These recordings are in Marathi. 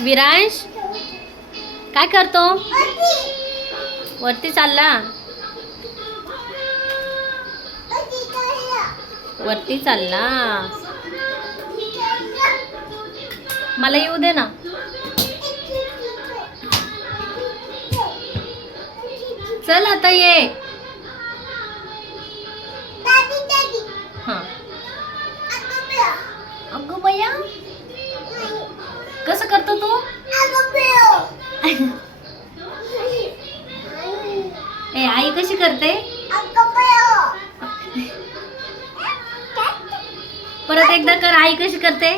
विरांश काय करतो? वरती चालला. वरती चालला. मला येऊ दे ना. चल आता ये. हां. अगं बया. कसं करतो तू ए आई कशी करते परत एकदा कर आई कशी करते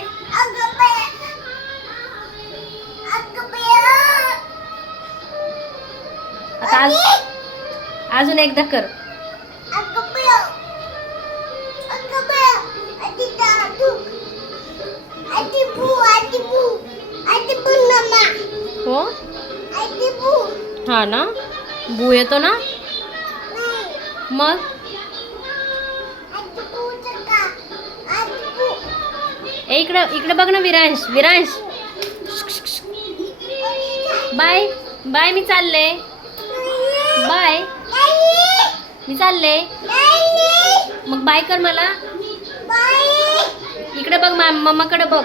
आता अजून एकदा कर हो? हा ना? बू येतो ना? मग? इकडं इकडं बघ ना विरांश विरांश. बाय बाय मी चालले. बाय. मी चालले. मग बाय कर मला. इकडे बघ मम्माकडे बघ.